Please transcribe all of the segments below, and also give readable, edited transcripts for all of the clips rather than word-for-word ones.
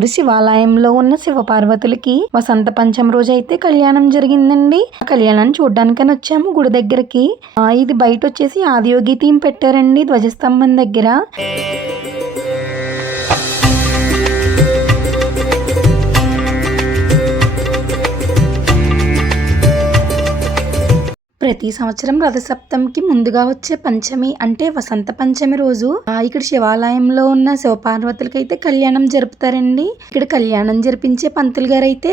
ఊరి శివాలయంలో ఉన్న శివపార్వతులకి వసంత పంచమి రోజు అయితే కళ్యాణం జరిగిందండి. ఆ కళ్యాణాన్ని చూడడానికని వచ్చాము గుడి దగ్గరికి. ఇది బయట వచ్చేసి ఆదియోగి థీమ్ పెట్టారండి ధ్వజస్తంభం దగ్గర. ప్రతి సంవత్సరం రథసప్తమికి ముందుగా వచ్చే పంచమి అంటే వసంత పంచమి రోజు ఇక్కడ శివాలయంలో ఉన్న శివపార్వతులకి అయితే కళ్యాణం జరుపుతారండి. ఇక్కడ కళ్యాణం జరిపించే పంతులు గారు అయితే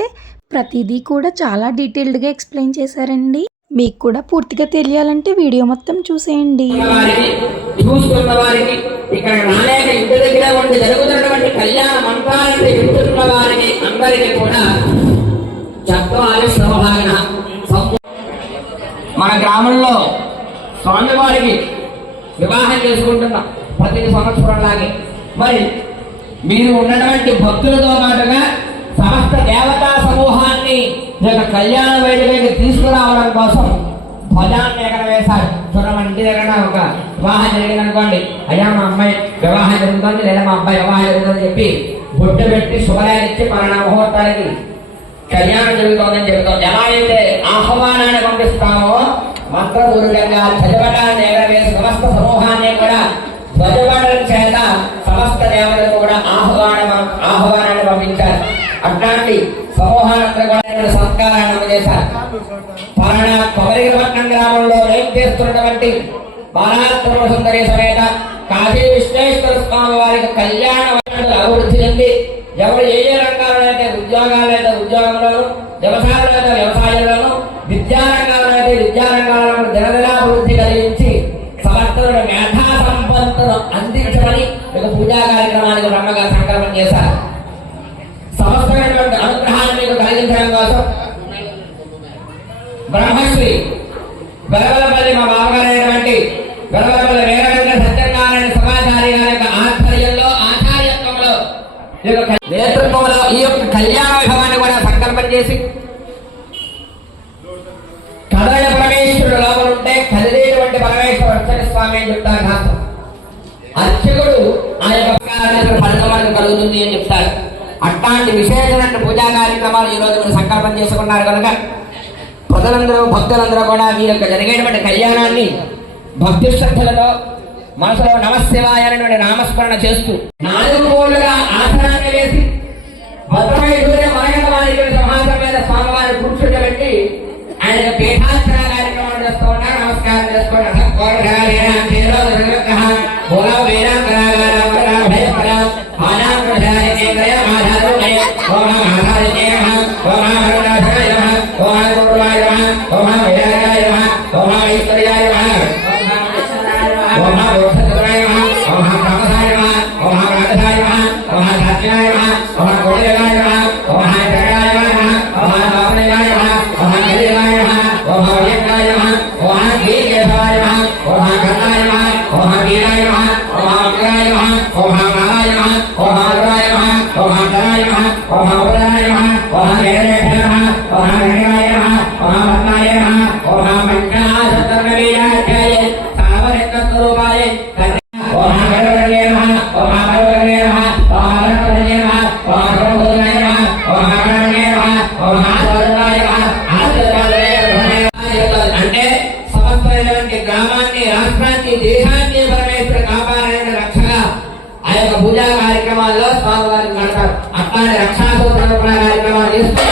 ప్రతిదీ కూడా చాలా డీటెయిల్డ్గా ఎక్స్ప్లెయిన్ చేశారండి. మీకు కూడా పూర్తిగా తెలియాలంటే వీడియో మొత్తం చూసేయండి. మన గ్రామంలో స్వామివారికి వివాహం చేసుకుంటున్నాం ప్రతి సంవత్సరంలాగే. మరి మీరు ఉన్నటువంటి భక్తులతో పాటుగా సమస్త దేవతా సమూహాన్ని కళ్యాణ వేదికకి తీసుకురావడం కోసం ధ్వజాన్ని ఎగరవేశారు. చూడమని ఇంటి దగ్గర ఒక వివాహం జరిగింది అనుకోండి, అయ్యా మా అమ్మాయి వివాహం జరుగుతుంది లేదా మా అబ్బాయి వివాహం జరుగుతుందని చెప్పి బొట్టు పెట్టి శుభయాన్నిచ్చి మన ముహూర్తానికి కళ్యాణం జరుగుతోందని చెబుతాం. ఎలా అయితే ఆహ్వానాన్ని పంపిస్తామో మంత్రపూర్వకంగా ధ్వజపటాన్ని ఎగరవేసి సమస్త సమూహాన్ని కూడా ధ్వజపటం చేత సమస్త దేవతలకు కూడా ఆహ్వానాన్ని పంపించారు. అట్లాంటి సమూహాలంతా కూడా సంస్కారాన్ని అందజేశారు. పలానా కొమరిపట్నం గ్రామంలో ఏం చేస్తున్నటువంటి బాలాత్మ సుందరి సమేత కాశీ విశ్వేశ్వర స్వామి వారికి కళ్యాణ అభివృద్ధి చెంది ఎవరు ఏ రంగాల్లో అయితే ఉద్యోగాలైతే ఉద్యోగంలోను, వ్యవసాయంలో అయితే వ్యవసాయంలోను, విద్యారంగాల్లో అయితే విద్యారంగాలను జనజనాభివృద్ధి కలిగించి సమర్థులను మేధా సంపత్తును అందించమని ఒక పూజా కార్యక్రమానికి బ్రహ్మగా సంకల్పం చేశారు. సమస్తమైనటువంటి అనుగ్రహాన్ని మీకు కలిగించడం కోసం బ్రహ్మశ్రీ వెలవలపల్లి మా బావగారైనటువంటి వెలవలపల్లి వీరవేంద్ర సత్యనారాయణ సమాచారి గారి యొక్క ఆధ్వర్యంలో ఆచార్యత్వంలో నేతృత్వంలో ఈ యొక్క కళ్యాణ వైభవాన్ని కూడా సంకల్పం చేసి కదయ పరమేశ్వరుడు లోపల ఉంటే కదిలేటువంటి పరమేశ్వర అర్చన స్వామి అని చెప్తారు. శాస్త్రం అర్చకుడు ఆ యొక్క ఫలితం కలుగుతుంది అని చెప్తారు. అట్లాంటి విశేషమైన పూజా కార్యక్రమాలు ఈ రోజు మీరు సంకల్పం చేసుకున్నారు కనుక ప్రజలందరూ భక్తులందరూ కూడా మీ యొక్క జరిగేటువంటి కళ్యాణాన్ని భక్తి శ్రద్ధలతో మనసులో నమశివాయ అనేటువంటి నామస్మరణ చేస్తూ 4 కోట్లుగా ఆసనాన్ని వేసి భద్రమై సమాజం మీద స్వామివారి కూర్చోబెట్టి ఆయన పీఠాచరణ కార్యక్రమాలు చేస్తూ ఉన్నారు. నమస్కారం చేసుకోండి. అంటే సమస్తమైనటువంటి గ్రామాన్ని, రాష్ట్రాన్ని, దేశాన్ని పరమేశ్వర కాపాడని రక్షగా ఆ యొక్క పూజా కార్యక్రమాల్లో స్వామివారికి కడతారు. అట్లాంటి రక్షా సూత్ర కార్యక్రమాలు చేస్తూ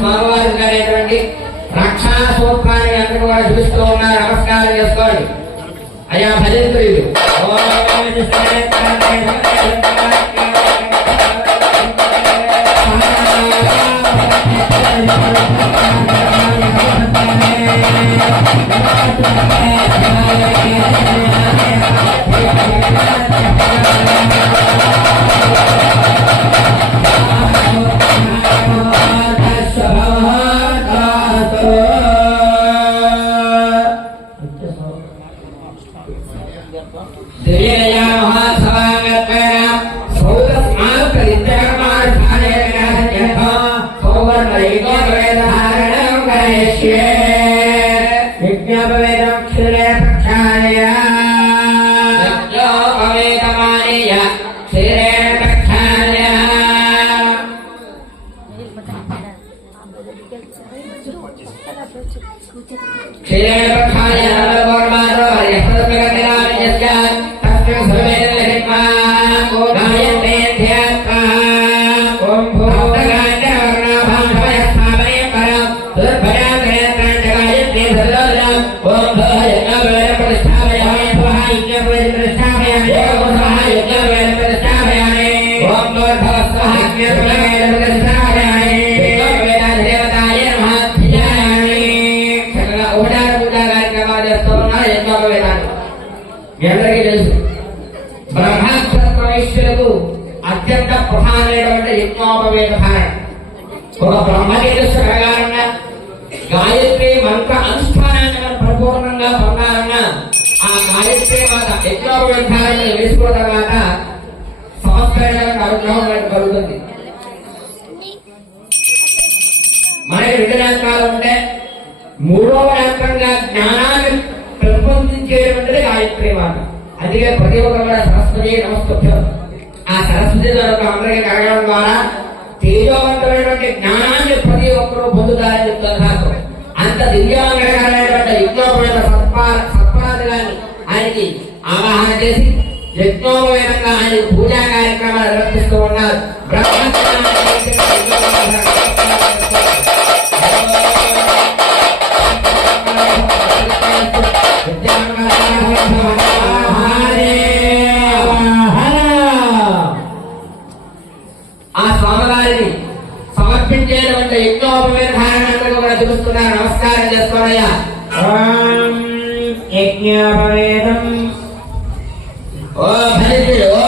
స్వామివారి గారైనటువంటి రక్షా సూత్రాన్ని అందరూ కూడా చూస్తూ ఉన్నారు. నమస్కారం చేసుకోండి. అయ్యా భజంత్రులు విజ్ఞాపవేదక్షరే ప్రక్షాళయ యజ్ఞోపవేదమానీయ క్షీరేణ ప్రక్షాళయ క్షీరేణ ప్రక్షాళయ నమోర్మాదో హరిహస్పదమిగతిరాజ్యస్య తస్మిన్ సర్వేణ హిత్వా గాయతే ధ్యాత్వా ఓం భూతగాయ వర్ణాభాం సమయస్థాపనే పరం దుర్భయాగ్రేత్రం జగాయతే సర్వోదరం ఓం భూయజ్ఞవేద ప్రతిష్ఠాపయామి స్వహ యజ్ఞవేద ప్రతిష్ఠాపయామి ఓం స్వహ యజ్ఞవేద ప్రతిష్ఠాపయామి ఓం భూర్భవస్వహ యజ్ఞవేద ప్రతిష్ఠాపయామి యజ్ఞవేద దేవతాయ నమః ధ్యాయామి చక్కగా ఉపచార పూజా కార్యక్రమాలు చేస్తూ ఉన్నారు యజ్ఞోపవేదాన్ని. మీ అందరికీ తెలుసు బ్రహ్మక్షత్రవైశ్యులకు అత్యంత ప్రధానమైనటువంటి యజ్ఞోపవేద ధారణ. ఒక బ్రహ్మతేజస్సు ప్రకారంగా గాయత్రి మంత్ర అనుష్ఠానాన్ని మనం పరిపూర్ణంగా పొందాలన్నా ఆ గాయత్రి మాత యజ్ఞోపవేద ధారణ వేసుకున్న తర్వాత సంవత్సరాల అనుగ్రహం మనకు కలుగుతుంది. మనకి రెండు నేత్రాలు ఉంటే మూడవ నేత్రంగా జ్ఞానాన్ని పెంపొందించేటువంటిది గాయత్రి మాత. అందుకే ప్రతి ఒక్కరు కూడా సరస్వతి నమస్కృత్యం ఆ సరస్వతి అందరికీ కలగడం ద్వారా తేజోవంతమైనటువంటి జ్ఞానాన్ని ప్రతి ఒక్కరూ పొందుతారని చెప్తారు శాస్త్రం. అంత దివ్యమైనటువంటి యజ్ఞోపవేద సత్పాదుగాన్ని ఆయనకి ఆవాహన చేసి యజ్ఞోపవేదంగా ఆయన పూజా కార్యక్రమాలు నిర్వర్తిస్తూ ఉన్నారు. ఆ స్వామివారిని సమర్పించేటువంటి యజ్ఞోపవేద ధారణందరూ కూడా చూస్తున్నారు. నమస్కారం చేసుకోనయ్యా. యజ్ఞోపవేదం ఓ భరితి ఓ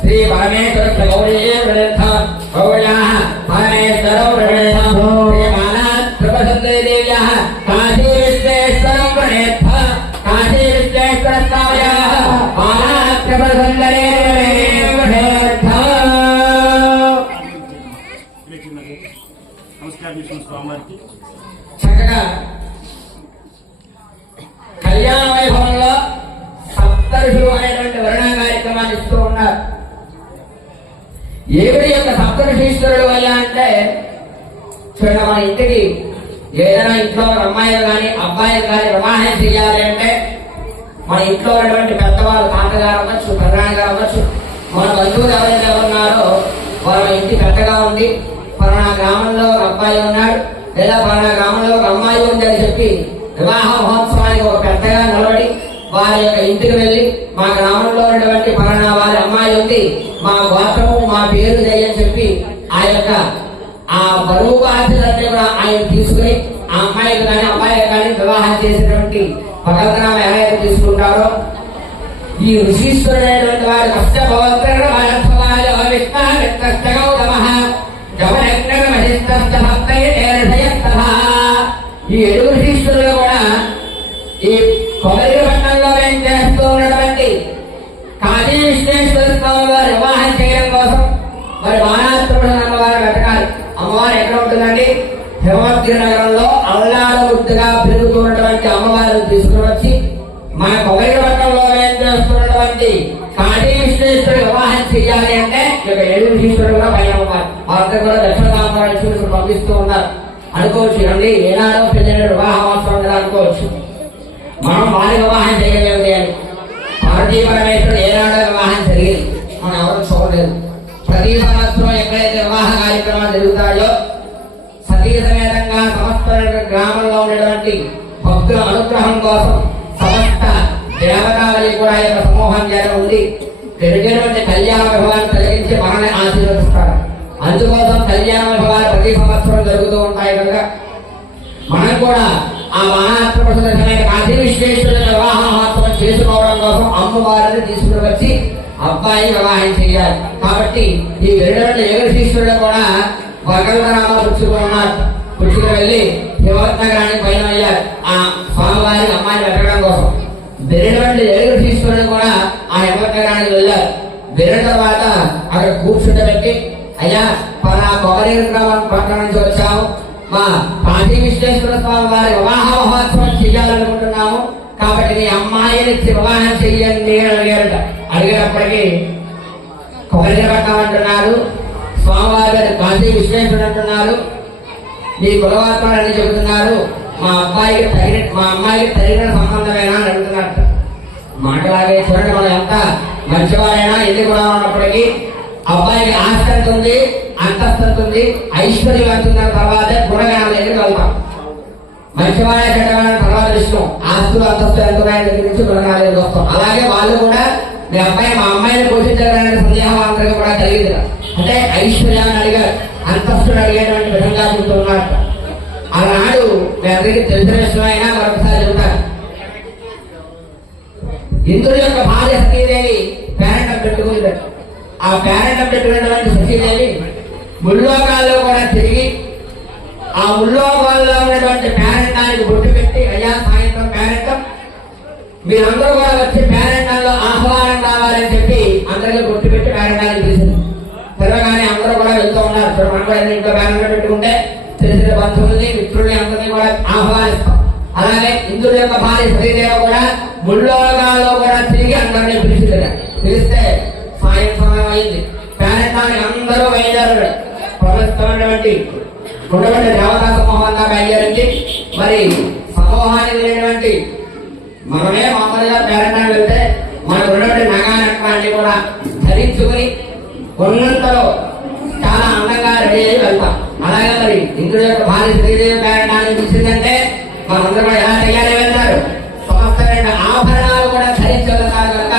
శ్రీ పరమేశ్వర గౌరీ గౌర్యా పరమేశ్వర త్రిపసుందరీదేవ్యాः కాశీ విశ్వేశ్వరం ప్రణేత్వ కాశీ విశ్వేశ్వర స్థావయాः బాలా త్రిపసుందరీ చక్కగా కళ్యాణ వైభవంలో సప్తఋషులు అనేటువంటి వర్ణా కార్యక్రమాన్ని ఇస్తూ ఉన్నారు. ఏమిటి యొక్క సప్తఋషీశ్వరుడు వల్ల అంటే చూడండి, మన ఇంటికి ఏదైనా ఇంట్లో అమ్మాయిలు కానీ అబ్బాయిలు కానీ వివాహం చేయాలి అంటే మన ఇంట్లో ఉన్నటువంటి పెద్దవాళ్ళు తాతగారు అవ్వచ్చు, ప్రధానగారు అవ్వచ్చు, మన బంధువులు ఎవరైతే ఉన్నారో వాళ్ళ ఇంటి పెద్దగా ఉంది, పలానా గ్రామంలో ఒక అబ్బాయి ఉన్నాడు లేదా పలానా గ్రామంలో ఒక అమ్మాయి ఉంది అని చెప్పి వివాహ మహోత్సవానికి ఒక పెద్దగా నిలబడి వారి యొక్క ఇంటికి వెళ్ళి మా గ్రామంలో ఉన్నటువంటి పలానా వారి అమ్మాయి ఉంది, మా గోత్రము మా పేరు అని చెప్పి ఆ యొక్క ఆ బరువు బాధ్యతలన్నీ కూడా ఆయన తీసుకుని ఆ అమ్మాయికి కానీ అబ్బాయికి కానీ వివాహం చేసినటువంటి భగవంతనామం ఎవరైతే తీసుకుంటారో ఈ ఋషీశ్వరుడైనటువంటి వారి ఈ ఏడు ఋషీశ్వరులు కూడా ఈ కొబ్బరి పట్టణంలో ఏం చేస్తూ ఉన్నటువంటి కాశీ విశ్వేశ్వర స్వామి వారి వివాహం చేయడం కోసం మరి బాణాత్రుడు అమ్మవారు వెతకాలి. అమ్మవారు ఎక్కడ ఉంటుందండి? హిమవద్గిరి నగరంలో అల్లాడముద్దుగా పెరుగుతున్నటువంటి అమ్మవారిని తీసుకుని వచ్చి మన కొబ్బరి పట్టణంలో ఏం చేస్తున్నటువంటి కాశీ విశ్వేశ్వరుడు వివాహం చేయాలి అంటే ఇక ఏడు ఋషీశ్వరుడు కూడా పైన అమ్మవారు వాళ్ళందరూ కూడా దక్షిణ పంపిస్తూ ఉన్నారు. అనుకోవచ్చు అండి, ఏనాడో పెద్ద వివాహోత్సవం కదా అనుకోవచ్చు. మనం వారి వివాహం చేయలేదు అని పార్వతీ పరమేశ్వరుడు ఏనాడో వివాహం జరిగింది, మనం ఎవరు చూడలేదు. ప్రతి సంవత్సరం ఎక్కడైతే వివాహ కార్యక్రమాలు జరుగుతాయో సతీ సమేతంగా సమస్త గ్రామంలో ఉన్నటువంటి భక్తుల అనుగ్రహం కోసం సమస్త దేవతావళి కూడా యొక్క సమూహం చేత ఉంది. జరిగినటువంటి కళ్యాణ వైభవాన్ని కలిగించి మనల్ని ఆశీర్వదిస్తారు. అందుకోసం కళ్యాణ వైభవాలు ప్రతి సంవత్సరం జరుగుతూ ఉంటాయి కనుక మనం కూడా ఆ మహాత్మ కాశీ విశ్వేశ్వరుల వివాహ మహోత్సవం చేసుకోవడం కోసం అమ్మవారిని తీసుకుని వచ్చి అబ్బాయి వివాహం చేయాలి. కాబట్టి ఈ వెరడవల్లి ఏకశీశ్వరుడు కూడా వగలరామ పుచ్చుకున్నారు. పుచ్చుకుని వెళ్ళి హిమవత్నగరానికి పైన అయ్యారు ఆ స్వామివారి అమ్మాయిని వెతకడం కోసం. వెరడవల్లి ఏకశీశ్వరుడు కూడా ఆ హిమవత్నగరానికి వెళ్ళారు. వెళ్ళిన తర్వాత అక్కడ కూర్చుంటబెట్టి, అయ్యా పలా కొమరేరు గ్రామం పట్టణం నుంచి వచ్చాము, మా కాశీ విశ్వేశ్వర స్వామి వారి వివాహ మహోత్సవం చేయాలనుకుంటున్నాము, కాబట్టి నీ అమ్మాయిని వివాహం చెయ్యండి అని అడిగారట. అడిగినప్పటికీ కొమరేరు పట్టణం అంటున్నారు, స్వామివారి గారు కాశీ విశ్వేశ్వరుడు అంటున్నారు, నీ కులవాత్మలు అని చెబుతున్నారు, మా అమ్మాయికి తగిన సంబంధమేనా అని అడుగుతున్నట్టు. మాటలాగే చూడండి, మనం ఎంత మంచివారైనా ఎన్ని కూడా ఉన్నప్పటికీ అబ్బాయికి ఆస్తి ఎంత ఉంది, అంతస్తు ఉంది, ఐశ్వర్యం అంటున్న తర్వాత గుణగానం దగ్గరికి వెళ్తాం. మంచివాడే చెడ్డవాడే తర్వాత విషయం, ఆస్తులు అంతస్తు ఎంత ఉన్నాయని దగ్గర నుంచి గుణగానం దగ్గరికి వస్తాం. అలాగే వాళ్ళు కూడా మీ అబ్బాయి మా అమ్మాయిని పోషించగలనే సందేహం అందరికీ కూడా కలిగింది. అంటే ఐశ్వర్యాన్ని అడిగారు, అంతస్తుని అడిగేటువంటి విధంగా చెబుతున్నారు. ఆనాడు మీ అందరికీ తెలిసిన విషయం అయినా మరొకసారి చెబుతారు. ఇంద్రుడి యొక్క భార్య సతీదేవి పేరెంటం పెట్టుకుంది. ఆ పేరెంటం పెట్టుకున్నటువంటి సతీదేవి ముల్లోకాల్లో కూడా తిరిగి ఆ ముల్లోకాల్లో ఉన్నటువంటి పేరెంటానికి బొట్టు పెట్టి, అయ్యా సాయంత్రం పేరెంటం, మీరందరూ కూడా వచ్చి పేరెంటంలో ఆహ్వానం కావాలని చెప్పి అందరికీ బొట్టు పెట్టి పేరెంటానికి పిలిచింది. తెలవగానే అందరూ కూడా వెళ్తూ ఉన్నారు. మనం ఇంట్లో పేరెంటం పెట్టుకుంటే తెలిసిన బంధువుల్ని మిత్రుల్ని అందరినీ కూడా ఆహ్వానిస్తాం. అలాగే ఇంద్రుడి యొక్క భార్య సతీదేవి కూడా ముల్లోకాల్లో కూడా తిరిగి అందరినీ పిలిస్తే సాయంత్రం అయింది. పేరెంటానికి అందరూ బయలుదేరారు. ప్రస్తుతమైనటువంటి దేవతా సమూహంగా బయలుదేరించి మరి సమూహానికి లేనటువంటి మనమే మామూలుగా పేరెంటానికి వెళ్తే మనకు ఉన్నటువంటి నగానట్టాన్ని కూడా ధరించుకుని ఉన్నంతలో చాలా అందంగా రెడీ అయ్యి వెళ్తాం. అలాగే మరి ఇంద్రుడి యొక్క భార్య శ్రీదేవి పేరెంటానికి పిలిచిందంటే మనందరూ కూడా ఎలా తయారై వెళ్తారు, సమస్తమైన ఆభరణాలు కూడా ధరించి వెళ్తారు కనుక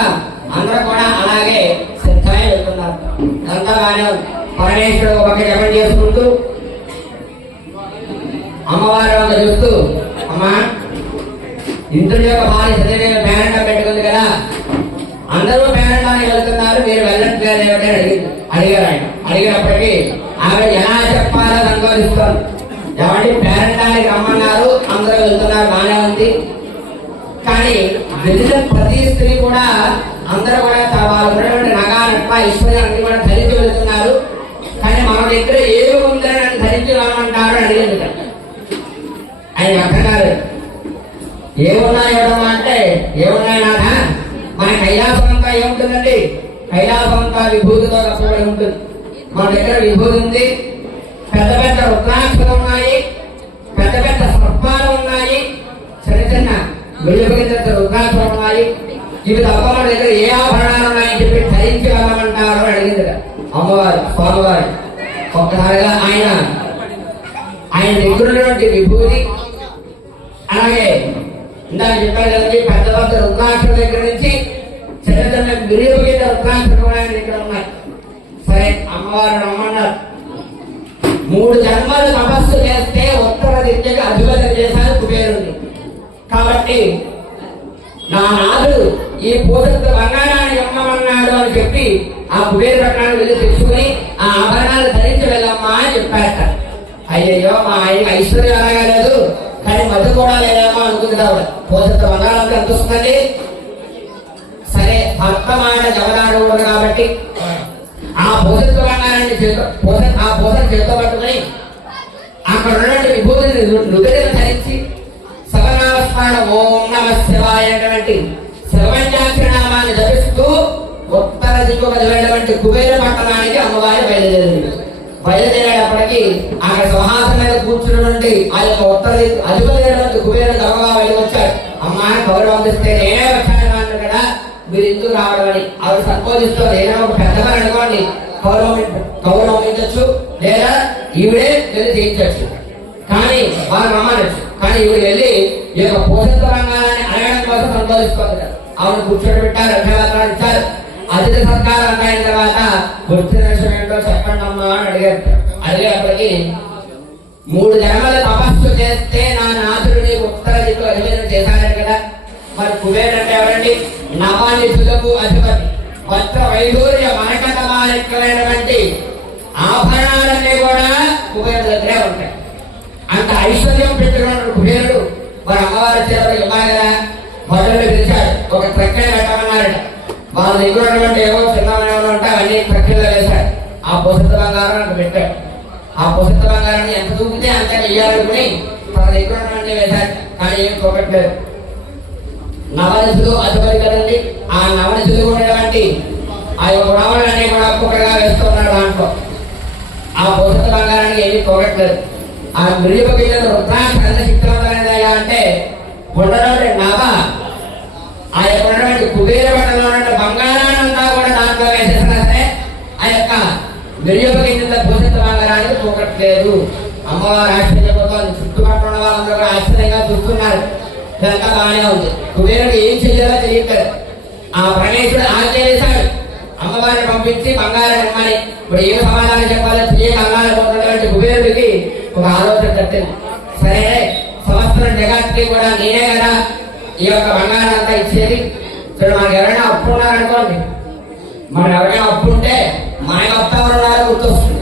అందరూ కూడా అలాగే సిద్ధమై వెళ్తున్నారు. అంతా బాగా పరమేశ్వరుడు ఒక జపం చేసుకుంటూ అమ్మవారి వంక చూస్తూ, అమ్మా ఇంద్రుడి యొక్క భార్య శ్రీదేవి పేరెంటం పెట్టుకుంది కదా, అందరూ పేరెంటానికి వెళ్తున్నారు, మీరు వెళ్ళట్లేదు అడిగారు ఆయన. అడిగినప్పటికీ ఆమె ఎలా చెప్పాలో అనుభవిస్తారు. ఎవరి పేరెంటానికి రమ్మన్నారు, అందరూ వెళ్తున్నారు, బాగానే ఉంది. కానీ వెళ్ళిన ప్రతి స్త్రీ కూడా అందరూ కూడా వాళ్ళు ఉన్నటువంటి నగానట్ల ఐశ్వర్యాన్ని కూడా ధరించి వెళ్తున్నారు. కానీ మన దగ్గర ఏమి ఉందని ధరించి రామంటారు అని అడిగింది. ఆయన అర్థం కాదు. ఏమున్నాయి ఇవ్వడం అంటే, ఏమున్నాయి నాన్న, మన కైలాసం అంతా ఏముంటుందండి, కైలాసం అంతా విభూతితో కప్పబడి ఉంటుంది. మన దగ్గర విభూతి ఉంది, పెద్ద పెద్ద రుద్రాక్షలు ఉన్నాయి, పెద్ద పెద్ద సర్పాలు ఉన్నాయి, చిన్న చిన్న వెలుగుతున్న రుద్రాక్షలు ఉన్నాయి. ఇవి తప్ప మన దగ్గర ఏ ఆభరణాలు ఉన్నాయని చెప్పి ధరించి వెళ్ళమంటారు అని అడిగింది అమ్మవారు స్వామివారు. ఒక్కసారిగా ఆయన దగ్గర ఉన్నటువంటి విభూతి, అలాగే ఇందాక చెప్పారు కదండి, పెద్ద పెద్ద రుద్రాక్షల దగ్గర నుంచి చిన్న చిన్న విరిగిన రుద్రాక్షలు కూడా ఆయన దగ్గర ఉన్నాయి. సరే అమ్మవారు రమ్మన్నారు. 3 జన్మలు తపస్సు చేస్తే ఉత్తర దిశకి అధిపతి చేశాను కుబేరుని. కాబట్టి నా నాదుడు ఈ పూజకు బంగారాన్ని ఇమ్మన్నాడు అని చెప్పి ఆ కుబేరు పట్టణాన్ని వెళ్ళి తెచ్చుకుని ఆ ఆభరణాలు ధరించి వెళ్ళమ్మా అని చెప్పారట. అయ్యయ్యో మా ఆయన ఐశ్వర్యం అలాగా లేదు, కానీ మధు కూడా లేదేమో అనుకుంది కాబట్టి పూజకు బంగారం ఎంత వస్తుందండి. సరే భర్త మాట జవదాడు కాబట్టి ఆ పూజకు బంగారాన్ని చేతో పట్టుకుని అక్కడ ఉన్నటువంటి విభూతిని నుదిని ధరించి సవనామస్మరణ ఓం నమ శివాయ అనేటువంటి శివపంచాక్షరనామాన్ని జపిస్తూ ఉత్తర దిక్కుకు వెళ్ళినటువంటి కుబేర పట్టణానికి అమ్మవారి బయలుదేరేటప్పటికీ అక్కడ సింహాసనం మీద కూర్చున్నటువంటి ఆ యొక్క ఉత్తర దిక్కు అధిపతి కుబేర గర్వగా వెళ్ళి వచ్చాడు. అమ్మాయి గౌరవం ఇస్తే నేనే వచ్చాను కదా, మీరు ఎందుకు రావడం అని ఆవిడ సంబోధిస్తూ ఏదైనా ఒక పెద్దగా అనుకోండి గౌరవించచ్చు, లేదా ఈవిడే వెళ్ళి చేయించచ్చు, కానీ వాళ్ళు రమ్మనొచ్చు. కానీ ఈవిడ వెళ్ళి ఈ యొక్క పోషక రంగాన్ని అడగడం కోసం సంబోధిస్తుంది. ఆవిడ కూర్చోబెట్టారు, అభివాదనాలు ఇచ్చారు. అతిథి సత్కారం అంతా అయిన తర్వాత గుర్తు దర్శనం ఏంటో చెప్పండి అమ్మా అని అడిగారు. అడిగేటప్పటికి 3 జన్మల తపస్సు చేస్తే నా నాథుడు నీకు ఉత్తర దిక్కు అధిపతి చేశాడు కదా. మరి కుబేరుడు అంటే ఎవరండి? నవానిధులకు అధిపతి. వస్త్ర వైఢూర్య మనకత మాలికలైనటువంటి ఆభరణాలన్నీ కూడా కుబేరుడు దగ్గరే ఉంటాయి. అంత ఐశ్వర్యం పెట్టుకున్నాడు కుబేరుడు. మరి అమ్మవారి చేతులు ఇవ్వాలి కదా, మొదలు పిలిచాడు. ఒక ప్రక్రియ పెట్టమన్నారట. వాళ్ళ దగ్గర ఉన్నటువంటి ఏవో చిన్నమైనా ఉంటే అవన్నీ ప్రక్రియలో వేశాడు. ఆ పుసత బంగారం నాకు పెట్టాడు. ఆ పుసత బంగారాన్ని ఎంత దూకితే అంత వెయ్యాలనుకుని తన దగ్గర ఉన్నటువంటి వేశాడు. కానీ ఏం చూపట్లేదు. నవనిధులు అధిపతి కదండి. ఆ నవనిధులు ఉండేటువంటి ఆ యొక్క రావణాన్ని కూడా ఒక్కొక్కగా వేస్తున్నాడు దాంట్లో. ఆ పుసత బంగారానికి ఏమీ పోగట్లేదు. ఆ మిరియపు గిన్నెలు రుద్రాక్ష శక్తివంతమైనదయ్యా అంటే ఉండడం నవ ఆ యొక్క ఉన్నటువంటి కుబేర పట్టణంలో ఉన్న బంగారాన్నంతా కూడా దాంట్లో వేసేసినా సరే ఆ యొక్క మిరియపు గిన్నెల పుసత బంగారానికి పోగట్లేదు. అమ్మవారు ఆశ్చర్యపోతుంది. చుట్టుపక్కల ఉన్న వాళ్ళందరూ కూడా ఆశ్చర్యంగా చూస్తున్నారు. ఇదంతా బాగానే ఉంది. కుబేరుడు ఏం చెయ్యాలో తెలియట్లేదు. ఆ పరమేశ్వరుడు ఆజ్ఞ చేశాడు అమ్మవారిని పంపించి బంగారం ఇమ్మని. ఇప్పుడు ఏం సమాధానం చెప్పాలో తెలియక కంగారు కుబేరుడికి ఒక ఆలోచన తట్టింది. సరే, సంవత్సరం జగత్కి కూడా నేనే కదా ఈ యొక్క బంగారం అంతా ఇచ్చేది. సరే, మనకు ఎవరైనా అప్పు ఉన్నారనుకోండి, మనం ఎవరైనా అప్పు ఉంటే మనకు అప్పారు గుర్తొస్తుంది.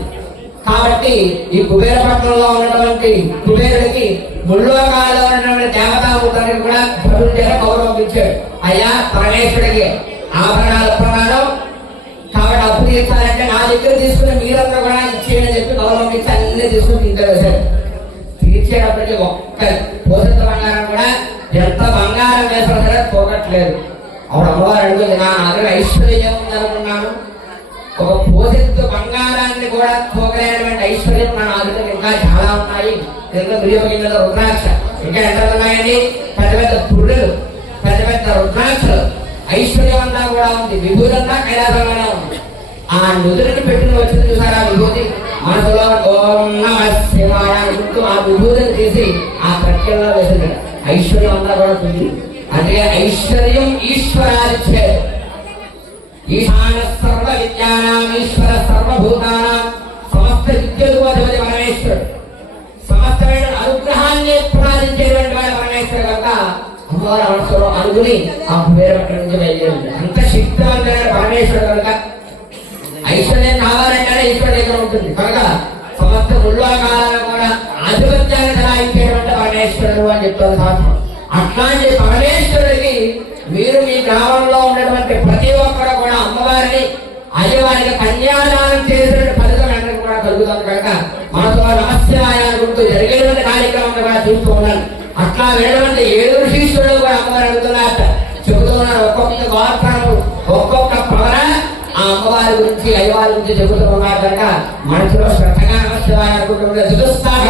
కాబట్టి ఈ కుబేరపట్నంలో ఉన్నటువంటి కుబేరుడికి ముల్లోకాలలో ఉన్నటువంటి దేవతామూర్తులకి కూడా భటుల చేత గౌరవం ఇచ్చాడు. అయ్యా, పరమేశ్వరుడికి ఆభరణాలు ప్రమాణం కాబట్టి అప్పు తీర్చాలంటే నా దగ్గర తీసుకుని మీరంతా కూడా ఇచ్చేయని చెప్పి గౌరవం ఇచ్చి అన్ని తీసుకుని తీర్చారు. తీర్చేటప్పటికి ఒక్క పోషిత బంగారం కూడా ఎంత బంగారం వేసినా సరే పోగట్లేదు. అప్పుడు అమ్మవారు అడుగుతుంది, నా దగ్గర ఐశ్వర్యం ఉందనుకున్నాను, ఒక పోషిత బంగారాన్ని కూడా పోగలేనటువంటి ఐశ్వర్యం నా దగ్గర ఇంకా చాలా ఉన్నాయి. ఇంకా మిరియగిన్నెల రుద్రాక్ష ఇంకా ఎంత ఉన్నాయండి? పెద్ద పెద్ద పుర్రెలు, పెద్ద పెద్ద రుద్రాక్షలు, ఐశ్వర్యం అంతా కూడా ఉంది. విభూతంతా కైలాసంగానే ఉంది. ఆ నుదురుని పెట్టుకుని వచ్చింది చూసారా విభూతి, మనసులో ఓం నమః శివాయ అనుకుంటూ ఆ విభూతిని తీసి ఆ ప్రక్రియలో వేసింది. ఐశ్వర్యం అంతా కూడా ఉంది. అందుకే ఐశ్వర్యం ఈశ్వరాదిచ్చే. ఈశాన సర్వ విద్యానాం ఈశ్వర సర్వభూతానాం సమస్త విద్యలు అధిపతి పరమేశ్వరుడు. సమస్తమైన అనుగ్రహాన్ని ప్రసాదించేటువంటి వాడు పరమేశ్వరుడు కనుక అమ్మవారి మనసులో అనుకుని ఆ కుబేర పట్టణం నుంచి బయలుదేరింది. అంత శక్తివంతమైన పరమేశ్వరుడు కనుక ఐశ్వర్యం కావాలంటే ఈశ్వరుడు దగ్గర ఉంటుంది. కనుక సమస్త ముల్లోకాలను కూడా ఆధిపత్యాన్ని చలాయించేటువంటి పరమేశ్వరుడు అని చెప్తారు శాస్త్రం. అట్లాంటి పరమేశ్వరుడికి మీరు మీ గ్రామంలో ఉన్నటువంటి ప్రతి ఒక్కరు కూడా అమ్మవారిని అయ్యవారికి కన్యాదానం చేసిన ఫలితం అందరికీ కూడా కలుగుతుంది. కనుక మనతో నమస్కారాయ అనుకుంటూ జరిగేటువంటి కార్యక్రమం కూడా చూస్తూ ఉన్నాను. అట్లా వెళ్ళటువంటి 7 శిష్యులు కూడా అమ్మవారు అడుగుతున్నారు, చెబుతూ ఉన్నారు. ఒక్కొక్క గోత్రము ఒక్కొక్క పవర ఆ అమ్మవారి గురించి అయ్యవారి గురించి చెబుతూ ఉన్నారు. కనుక మనసులో శ్రద్ధగా నమస్కారాయ అనుకుంటూ చతుస్థాన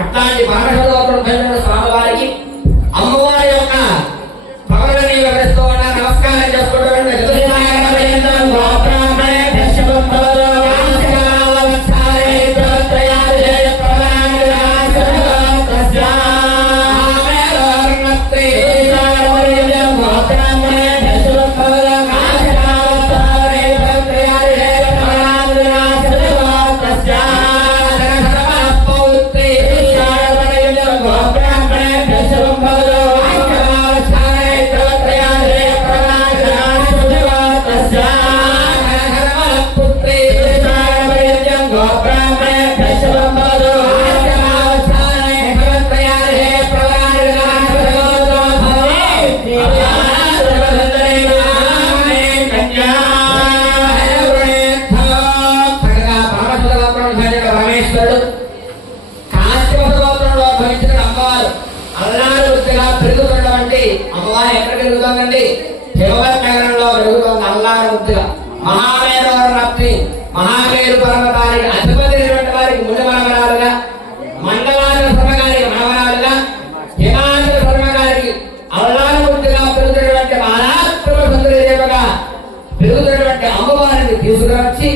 అట్లాంటి పరమశివుడు స్వామివారికి అమ్మవారి యొక్క పవనాన్ని వివరిస్తూ ఉన్నారు. నమస్కారం చేసుకుంటూ పరమేశ్వరుడు కాశ్యప గోత్రంలో భవించిన అమ్మవారు అల్లారు వృత్తిగా పెరుగుతున్నటువంటి అమ్మవారు ఎక్కడ పెరుగుతోందండి? తిరువల్ నగరంలో పెరుగుతోంది అల్లారు వృత్తిగా. మహామేరు మహామేరు పర్వతానికి అధిపతి అయినటువంటి వారికి ముందు మనవరాలుగా, మండలాల శర్మగారికి మనవరాలుగా, హిమాచల శర్మగారికి అల్లారు వృత్తిగా పెరుగుతున్నటువంటి మహాత్మ సుందరీదేవిగా పెరుగుతున్నటువంటి అమ్మవారిని తీసుకువచ్చి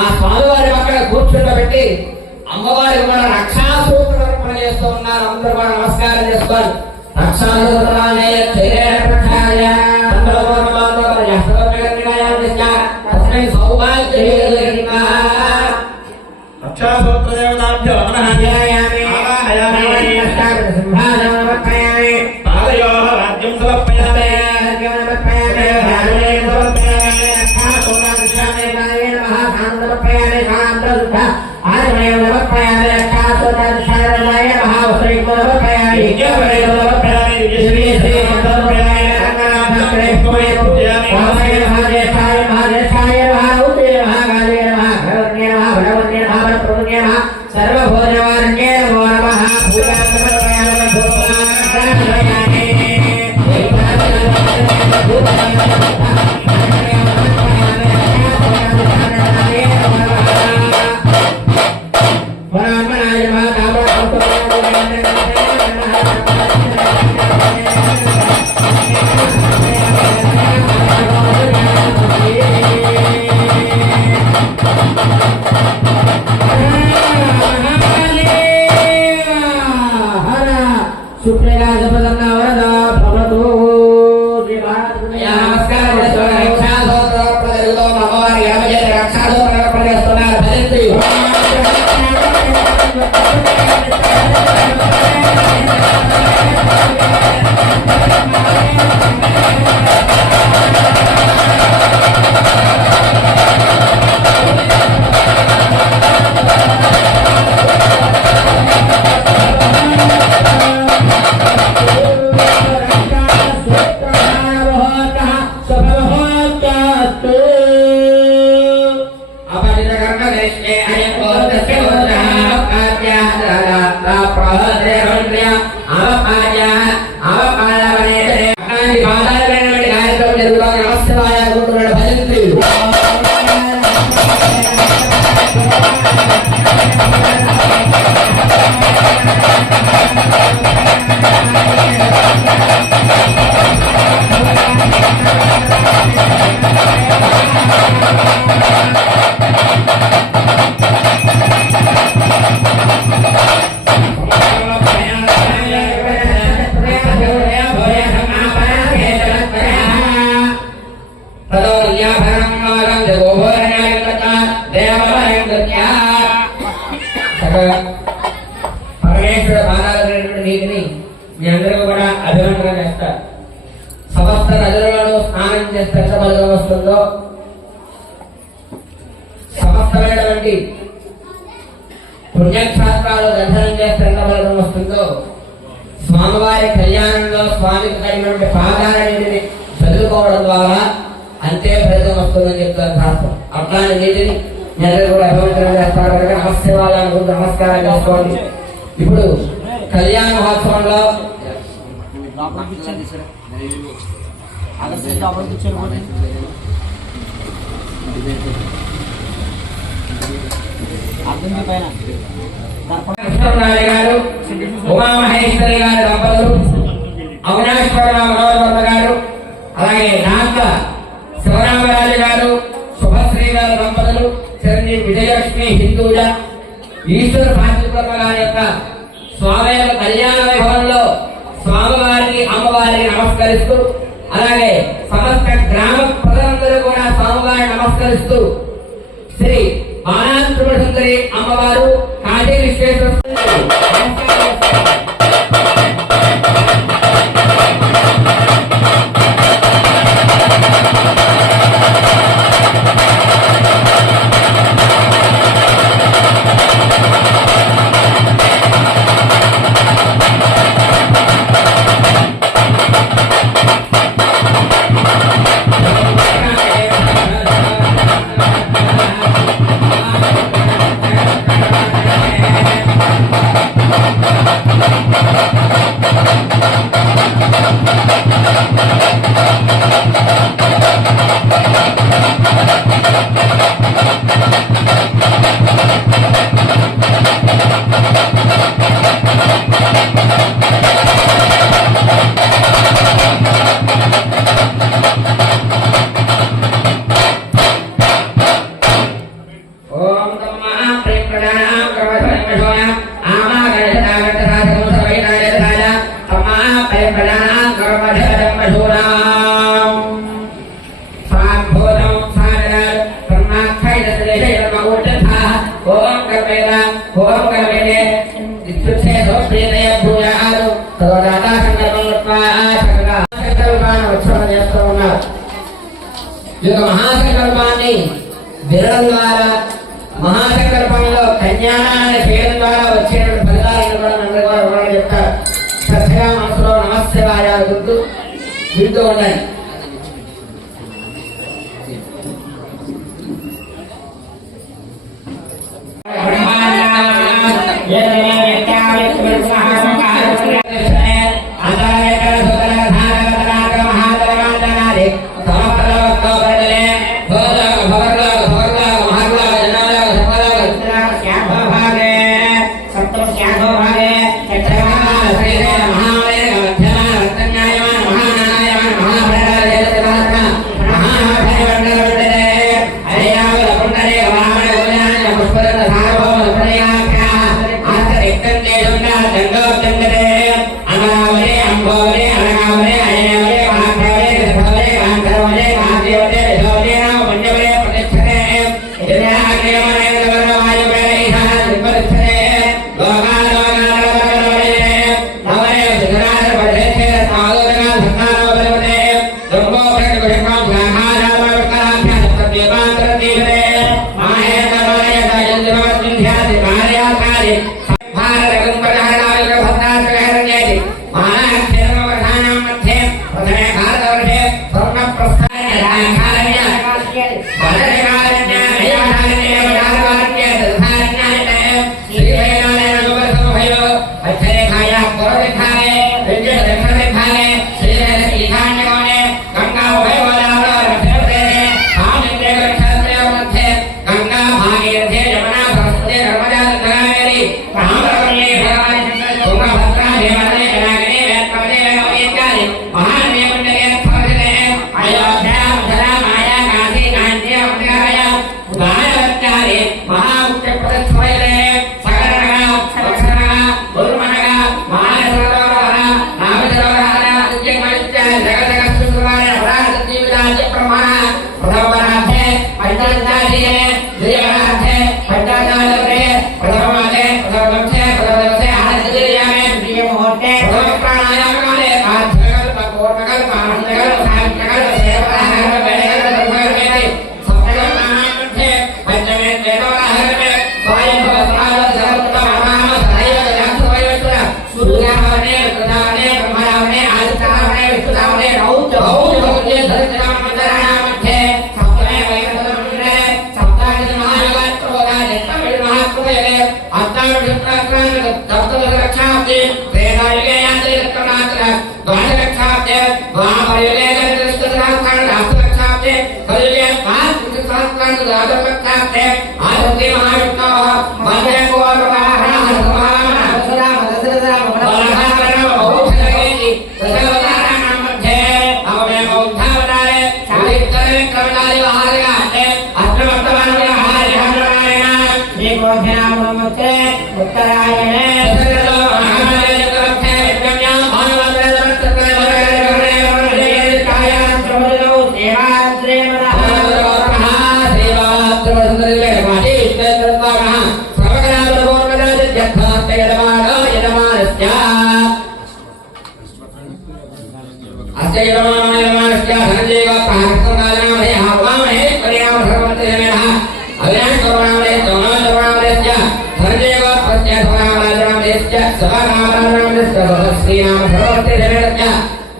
ఆ స్వామివారి పక్కన కూర్చుండబెట్టి అమ్మవారికి కూడా రక్షాసూత్రం చేస్తూ ఉన్నారు. అందరూ కూడా నమస్కారం చేసుకోవాలి. రక్షాసూత్రాలయ రక్షాసూత్రదేవతాభ్యో నమః. పాదయోః రాజ్యం సమర్పయామి. సర్వభోజవాన్యే నమో నమః. పరమేశ్వర బాణాలైనటువంటి నీటిని మీ అందరూ కూడా అభినందన చేస్తారు. సమస్త నదులలో స్నానం చేస్తే ఎంత బలం వస్తుందో, సమస్తమైనటువంటి పుణ్యక్షేత్రాలు దర్శనం చేస్తే ఎంత బలం వస్తుందో, స్వామివారి కళ్యాణంలో స్వామికి కలిగినటువంటి పాదాల నీటిని చదువుకోవడం ద్వారా అంతే ఫలితం వస్తుందని చెప్తారు శాస్త్రం. అట్లాంటి నీటిని అందరూ కూడా అభివంచనం చేస్తారు కనుక నమస్కారాలను నమస్కారం చేసుకోండి. ఇప్పుడు కళ్యాణ మహోత్సవంలో కృష్ణనారాయణ గారు, ఉమామహేశ్వరి గారి దంపతులు, అవినాశ్వరరావు మనోహర్ గారు, అలాగే నాక శివరామరాజు గారు, శుభశ్రీ గారి దంపతులు, చిరంజీవి విజయలక్ష్మి హిందూజ, ఈశ్వర సాంస్కృతిక గారి యొక్క స్వామి యొక్క కళ్యాణ వైభవంలో స్వామివారికి అమ్మవారికి నమస్కరిస్తూ, అలాగే సమస్త గ్రామ ప్రజలందరూ కూడా స్వామివారిని నమస్కరిస్తూ శ్రీ బాణాత్రిపుర సుందరి అమ్మవారు కాశీ విశ్వేశ్వర పూర్వం కలవేదే విద్యుత్సే సోప్రియతయ భూయాలు తదోదాతా సంకల్పం సంకల్పాన్ని ఉత్సవం చేస్తూ ఉన్నారు. ఈ యొక్క మహాసంకల్పాన్ని వినడం ద్వారా మహాసంకల్పంలో కన్యానాన్ని చేయడం ద్వారా వచ్చేటువంటి ఫలితాలను కూడా అందరూ కూడా వివరణ చెప్తారు. శ్రద్ధగా మనసులో నమస్కారాలు గుర్తు వింటూ ఉండండి.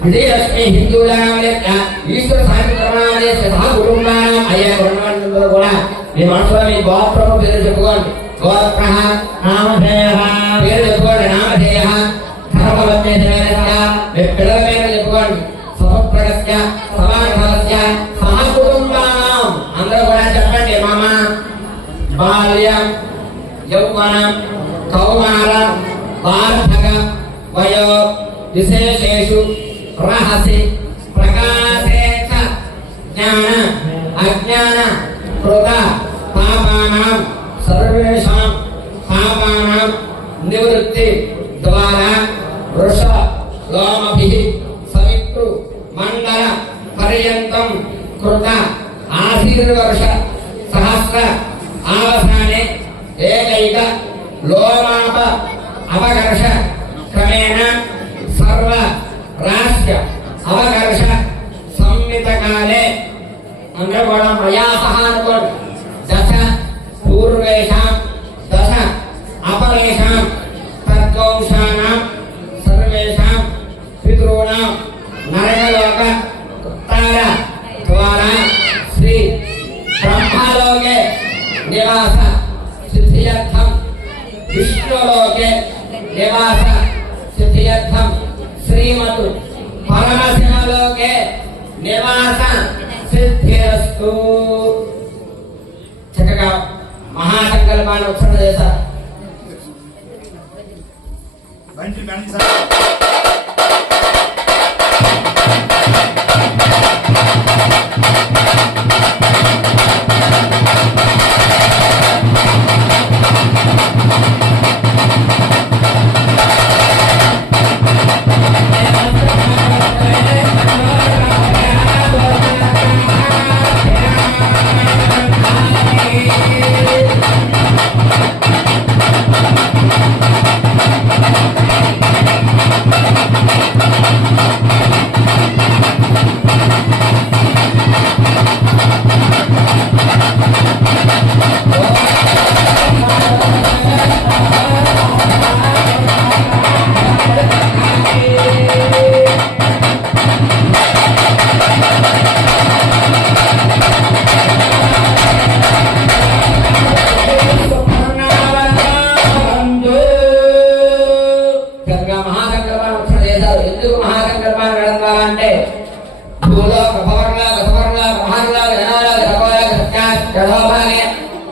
విజయలక్ష్మి హిందువులకి ఈశ్వర కుటుంబానం అయ్యే కుటుంబాలందరూ కూడా మీ మనసులో మీ గోత్రము పేరు చెప్పుకోండి. గోత్ర నామధేయ పేరు చెప్పుకోండి. నామధేయ మీ పిల్లల పేరు చెప్పుకోండి. సమప్రగస్య సమానఫలస్య సహకుటుంబానం అందరూ కూడా చెప్పండి. మమ బాల్యం యౌవనం కౌమారం వార్ధక వయో విశేషేషు రహసి ప్రకాశే జ్ఞాన అజ్ఞాన కృత పాపానాం సర్వేషాం పాపానాం నివృత్తి ద్వారా వృష లోమభిః సవితృ మండల పర్యంతం కృత ఆశీర్వర్ష సహస్ర ఆవసానే ఏకైక లోమాప అవకర్ష క్రమేణ సర్వ రాష్ట్ర అవకర్ష సంహిత కాలే అందరూ కూడా మయా సహా అనుకోండి. దశ పూర్వేషాం దశ అపరేషాం తద్వంశానాం సర్వేషాం పితॄణాం నరకలోక ఉత్తార ద్వారా శ్రీ బ్రహ్మలోకే నివాస సిద్ధ్యర్థం విష్ణులోకే నివాస సిద్ధ్యర్థం శ్రీమతు పరమశివలోకే నివాస సిద్ధిరస్తు. చక్కగా మహాసంకల్పాన్ని ఉత్సవం చేశారు.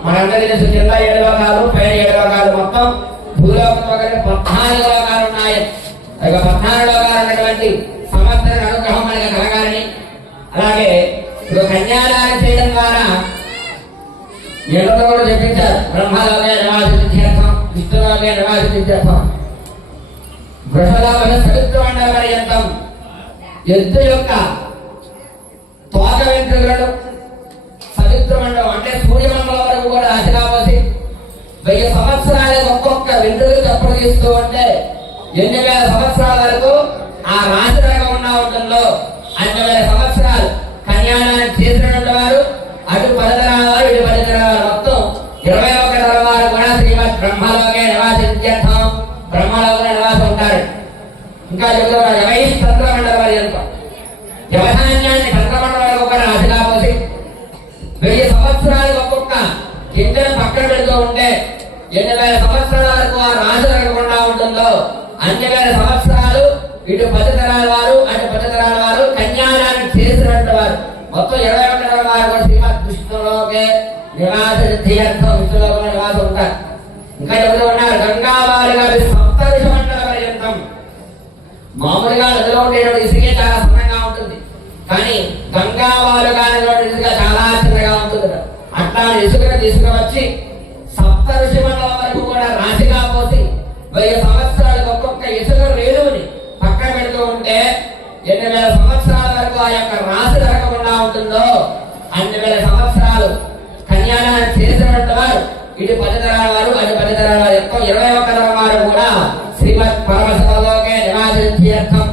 మనందరి జిల్లా 7 లోకాలు పైన 7 లోకాలు మొత్తం భూలోకంలో 14 లోకాలు ఉన్నాయి. 14 లోకాలు ఉన్నటువంటి సమస్త అనుగ్రహం మనకి కలగాలని, అలాగే ఇప్పుడు కన్యాదానం చేయడం ద్వారా కూడా చెప్పించారు. బ్రహ్మలోకే నివాసిత్యర్థం విష్ణులోకే నివాసిత్యర్థం వృషలోక సవిత్రమండ పర్యంతం ఎద్దు యొక్క తోక వెంట్రుకలు సవిత్రమండలం అంటే సూర్యమండలం వరకు కూడా అధికాపోసి 1000 సంవత్సరాలకు ఒక్కొక్క వెంట్రుక తప్పుడు తీస్తూ ఉంటే 8,000 సంవత్సరాల వరకు ఆ రాశి రకం ఉన్న ఉంటుందో 5,000 సంవత్సరాలు కన్యాదానం చేసినటువంటి వారు అటు 10 తరాల వారు ఇటు 10 తరాల వారు మొత్తం 21 తరాల వారు కూడా శ్రీమద్ బ్రహ్మలోకే నివాసిత్యర్థం బ్రహ్మలోకంలో నివాసం ఉంటారు. ఇంకా చెప్తున్నారు 20 చంద్రమండల పర్యంతం వ్యవధాన్యాన్ని చంద్రమండల వరకు కూడా అధికాపోసి 1000 సంవత్సరాలకు ఒక్కొక్క గింజను పక్కన పెడుతూ ఉంటే 8,000 సంవత్సరాల వరకు ఆ రాశి రకకుండా ఉంటుందో 5,000 సంవత్సరాలు ఇటు 10 తరాల వారు అటు 10 తరాల వారు కన్యాదానం చేసినట్టు వారు మొత్తం 21 తరాల వారు కూడా శ్రీమద్ విష్ణులోకే నివాస సిద్ధ్యర్థం విష్ణులోకంలో నివాసం ఉంటారు. ఇంకా చెబుతూ ఉన్నారు గంగావారుగా సప్తఋషి మండల పర్యంతం. మామూలుగా నదిలో ఉండేటువంటి ఇసుకే చాలా సన్నగా ఉంటుంది, కానీ గంగావారుగా ఇసుక చాలా చిన్నగా ఉంటుంది. అట్లా ఇసుకను తీసుకువచ్చి సప్తఋషి మండలం వరకు కూడా రాశిగా పోసి 1000 సంవత్సరాలకు ఒక్కొక్క ఇసుక రేణువుని పక్కన పెడుతూ ఉంటే 8,000 సంవత్సరాల వరకు ఆ యొక్క రాశి రకకుండా ఉంటుందో 5,000 సంవత్సరాలు కన్యాదానం చేసినట్టు వారు ఇటు 10 తరాల వారు అటు 10 తరాల వారు ఎక్కువ 21 తరాల వారు కూడా శ్రీమద్ పరమశివలోకే నివాసిత్యర్థం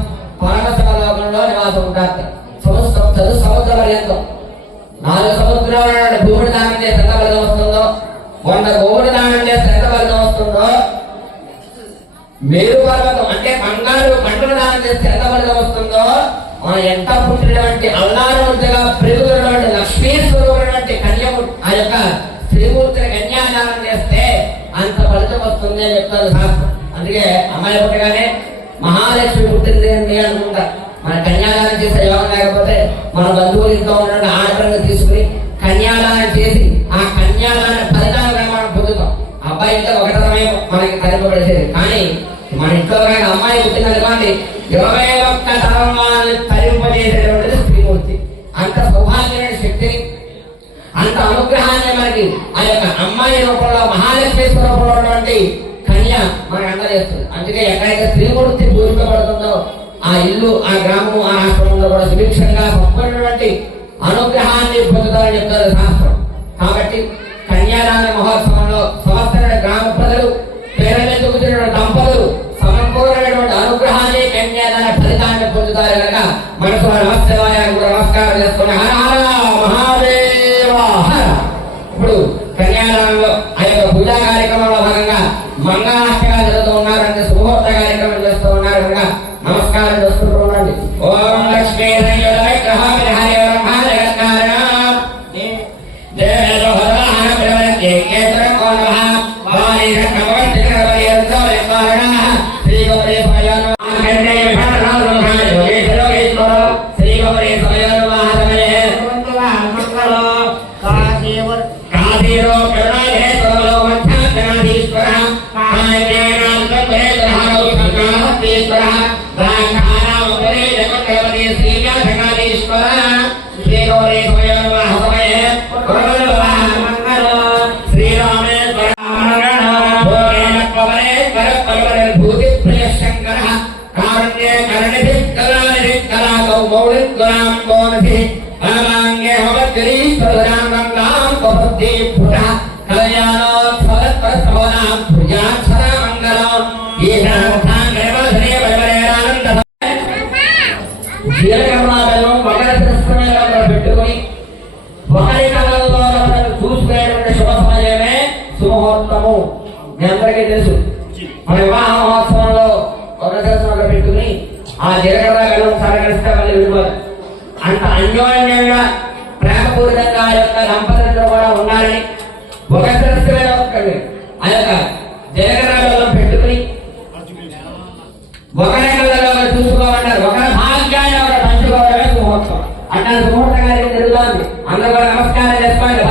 పరమశివలోకంలో నివాసం ఉంటారు. సముద్ర పర్యంతం 4 సముద్రాల భూమిని దానం చేస్తే ఎంత ఫలితం వస్తుందో, 100 గోవుని దానం చేస్తే ఎంత ఫలితం వస్తుందో, మేరు పర్వతం అంటే బంగారు పంటను దానం చేస్తే ఎంత ఫలితం వస్తుందో, మనం ఎంత పుట్టినటువంటి అల్లారముద్దుగా పెరుగుతున్నటువంటి లక్ష్మీ స్వరూపమైనటువంటి కన్యము ఆ యొక్క శ్రీమూర్తిని కన్యాదానం చేస్తే అంత ఫలితం వస్తుంది అని చెప్తారు శాస్త్రం. అందుకే అమ్మాయి పుట్టగానే మహాలక్ష్మి పుట్టింది అని అనుకుంటారు. మన కన్యాదానం చేసే యోగం లేకపోతే మన బంధువులు ఇంట్లో ఉన్న ఆడపిల్లని తీసుకుని కన్యాదానం చేసి ఆ కన్యాదాన ఫలితాలుగా మనం పొందుతాం. అబ్బాయి ఇంట్లో ఒకటమే మనకి తరింపబడేది, కానీ మన ఇంట్లో కానీ అమ్మాయి పుట్టినటువంటి 21 తరం తరింపజేసేటువంటిది శ్రీమూర్తి. అంత సౌభాగ్యమైన శక్తిని అంత అనుగ్రహాన్ని మనకి ఆ యొక్క అమ్మాయి రూపంలో మహాలక్ష్మేశ్వర రూపంలో ఉన్నటువంటి కన్య మనకు అందజేస్తుంది. అందుకే ఎక్కడైతే శ్రీమూర్తి పూజింపబడుతుందో ఆ ఇల్లు ఆ గ్రామం ఆ రాష్ట్రంలో కూడా సుభిక్షంగా సంపూర్ణటువంటి అనుగ్రహాన్ని పొందుతారని చెప్తారు శాస్త్రం. కాబట్టి కన్యాదాన మహోత్సవంలో సంవత్సర గ్రామ ప్రజలు మంగళాష్టగా జరుగుతూ ఉన్నారు అంటే శుభముహూర్త కార్యక్రమం చేస్తూ ఉన్నారు కనుక నమస్కారం చేసుకుంటూ ఉండండి. ఓం లక్ష్మీ పెట్టుకుని ఒకరి కళల్లో చూసుకునేటువంటి శుభ సమయమే శుభముహూర్తము. మీ అందరికీ తెలుసు మన వివాహ మహోత్సవంలో ఒక దర్శనం పెట్టుకుని ఆ జీలకర్ర బెల్లం సరగలిస్తే మళ్ళీ విడిపోదు. అంత అన్యోన్యంగా ప్రేమపూరితంగా ఆ యొక్క దంపతులతో కూడా ఉండాలని ఒక దర్శనమే ఒక్కడి ఆ యొక్క జీలకర్ర బెల్లం పెట్టుకుని ఒకరి కళ్ళలో చూసుకోమంటారు. ఒకరి భాగ్యాన్ని ఒకరు పంచుకోవడమే శుభముహూర్తం. అట్లాంటి శుభముహూర్త కార్యక్రమం జరుగుతుంది. అందరూ కూడా నమస్కారం చేసుకోండి.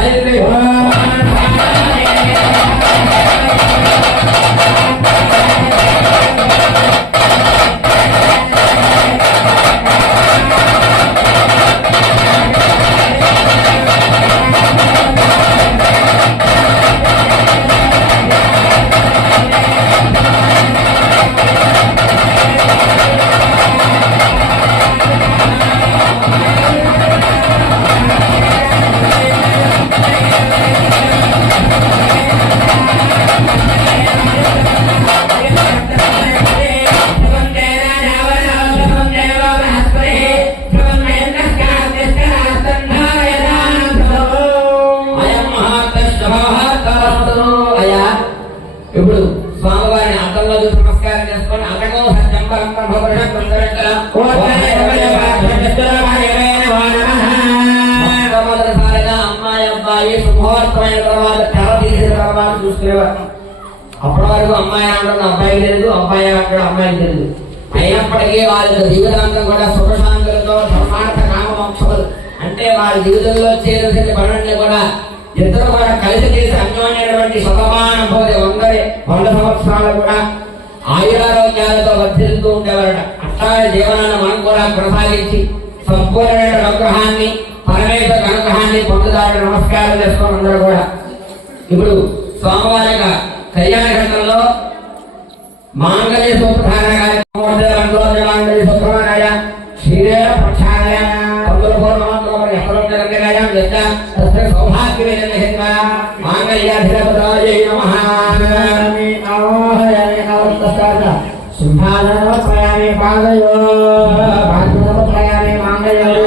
ఇప్పుడు స్వామివారిని అర్థంలో చూసి నమస్కారం చేసుకొని అతకో సత్యం మొట్టమొదటిసారిగా అమ్మాయి అబ్బాయి శుభముహూర్తమైన తర్వాత తెర తీసిన తర్వాత చూసుకునేవారు. అప్పటి వరకు అమ్మాయి ఆడడం అబ్బాయి లేదు, అబ్బాయి ఆడడం అమ్మాయి లేదు. అయినప్పటికీ వారి జీవితాంతం కూడా సుఖశాంతులతో సమానత కామవంశములు అంటే వారి జీవితంలో చేసిన పనులన్నీ కూడా ఇద్దరు కూడా కలిసి చేసి అన్యోన్యటువంటి శతమాన పోతే 100 సంవత్సరాలు కూడా ఆయురారోగ్యాలతో వర్ధిల్లుతూ ఉండేవారట. అట్లాగే జీవనాన్ని మనం కూడా కొనసాగించి సంపూర్ణమైన అనుగ్రహాన్ని పరమేశ్వర అనుగ్రహాన్ని పొందుతారని నమస్కారం చేసుకోండి అందరూ కూడా. ఇప్పుడు స్వామివారి కళ్యాణ ఘట్టంలో మాంగళ్య సూత్రధారణ కార్యక్రమం సూత్రమాయ శ్రీదేవ ప్రక్షాళయ మాంగళ్యాధిపతాయై నమః. శుభానమస్మయామి పాదయో భాగ్యనమస్మయామి మాంగళ్యో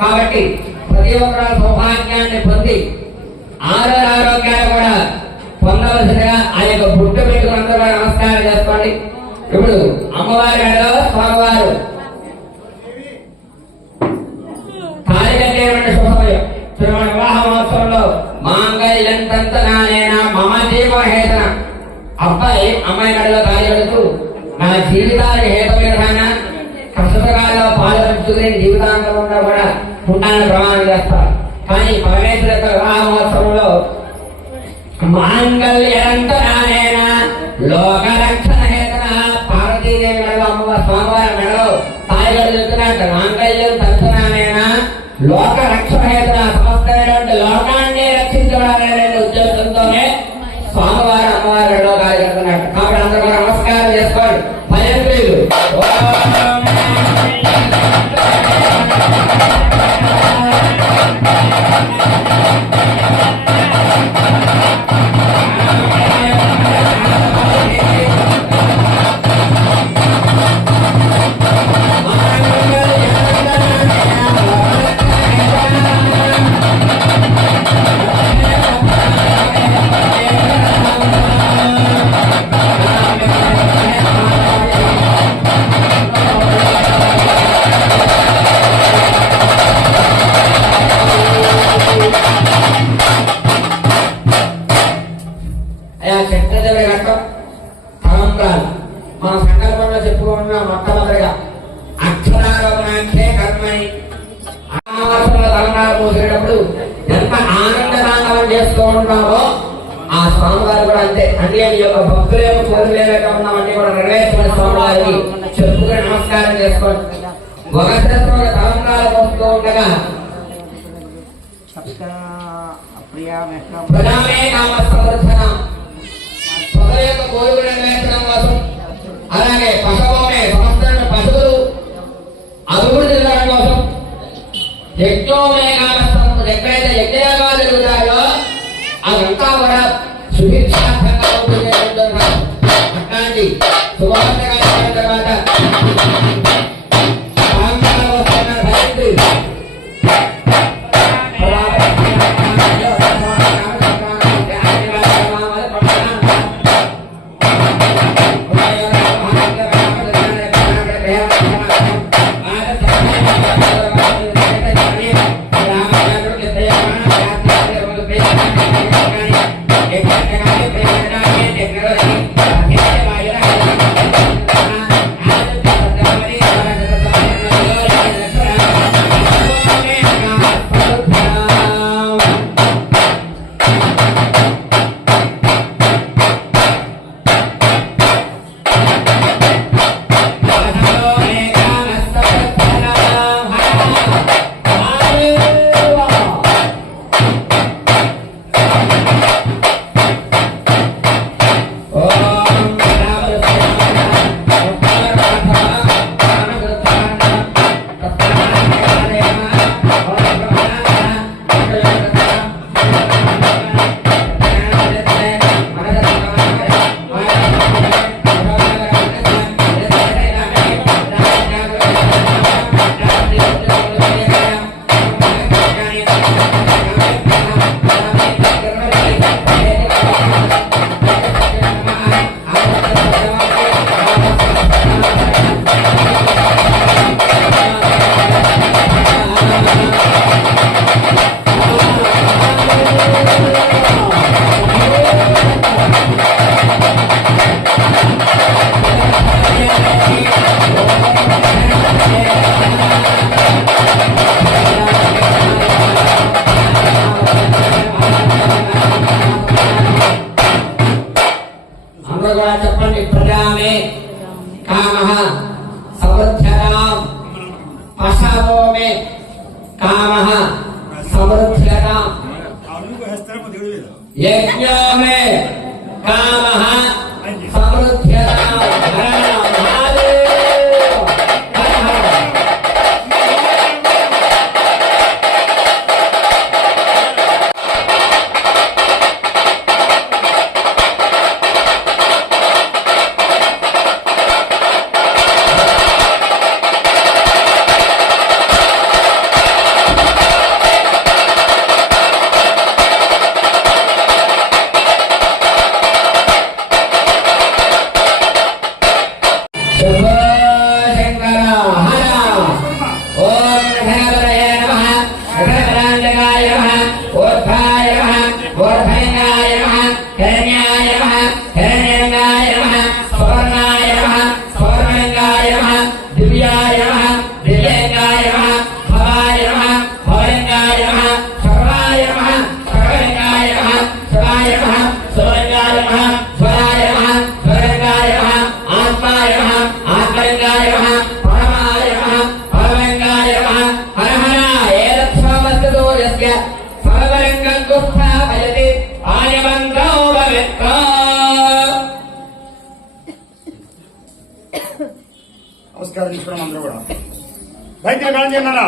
కాబట్టి ప్రతి ఒక్కరు సౌభాగ్యాన్ని పొంది ఆరోగ్యాలు కూడా పొందవలసిందిగా ఆ యొక్క బుట్ట పెట్టుకుని అందరూ నమస్కారం చేసుకోండి. ఇప్పుడు అమ్మవారి స్వామివారు జీవితానికి హేతమైన కష్టకాలంలో పాల్గొంచుకుని జీవితాంతంలో కూడా ఉంటానని ప్రమాణం చేస్తారు. కానీ పరమేశ్వర యొక్క వివాహ మహోత్సవంలో మాంగళ్యంతరాయణ లోకరక్షణ హేతన పార్వతీదేవి మెడలో అమ్మవారి స్వామివారి మెడలో తాయిగడు చెప్తున్నట్టు మాంగళ్యం తక్షణానేన లోక రక్షణ హేతన సమస్తమైనటువంటి లోకాన్ని రక్షించడాలనే ఉద్దేశంతోనే స్వామివారి అమ్మవారి మెడలో తాయి కడుతున్నట్టు. కాబట్టి అందరూ కూడా నమస్కారం చేసుకోండి. భయంత్రులు మన సంకల్పంలో చెప్పుకున్న మొట్టమొదటిగా అక్షరారోపణాఖ్యే కర్మని తలంగాలు పోసేటప్పుడు ఎంత ఆనందదానం చేస్తూ ఉంటామో ఆ స్వామివారు కూడా అంతే. అంటే ఈ యొక్క భక్తుల యొక్క కోరిక ఉన్నామని కూడా నెరవేర్చుకుని స్వామివారికి చెప్పుకుని నమస్కారం చేసుకోండి. ఒక తలంగాలు పోస్తూ ఉండగా ప్రజామే కామ సమర్థన ప్రజల యొక్క కోరిక నెరవేర్చడం కోసం, అలాగే పశువుమే సమస్తమైన పశువులు అభివృద్ధి చెందడం కోసం యజ్ఞోమేఘాలు ఎక్కడైతే యజ్ఞయాగాలు జరుగుతాయో అదంతా కూడా సుభిక్షార్థంగా ఉంటుంది. అట్లాంటి శుభార్థకాల తర్వాత చెప్పండి. ప్రజామే కామః సమృద్ధ్యతాం పశవో మే కామః సమృద్ధ్యతాం యజ్ఞో మే కామః సమృద్ధ్యతాం. सूर्याय नमः दिव्यलिंगाय नमः भवाय नमः भवलिंगाय नमः सर्वाय नमः सर्वलिंगाय नमः शिवाय नमः शिवलिंगाय नमः स्वराय नमः स्वरलिंगाय नमः आत्माय नमः आत्मलिंगाय नमः परमाय नमः परमलिंगाय नमः हर हर एतत्समस्ततो यस्य सर्वलिंगं गुप्तापयति आयमन्त्रो भवेत्ता। నమస్కారం తీసుకున్నాం అందరూ కూడా బయటికి కాల్ చేయన్నారా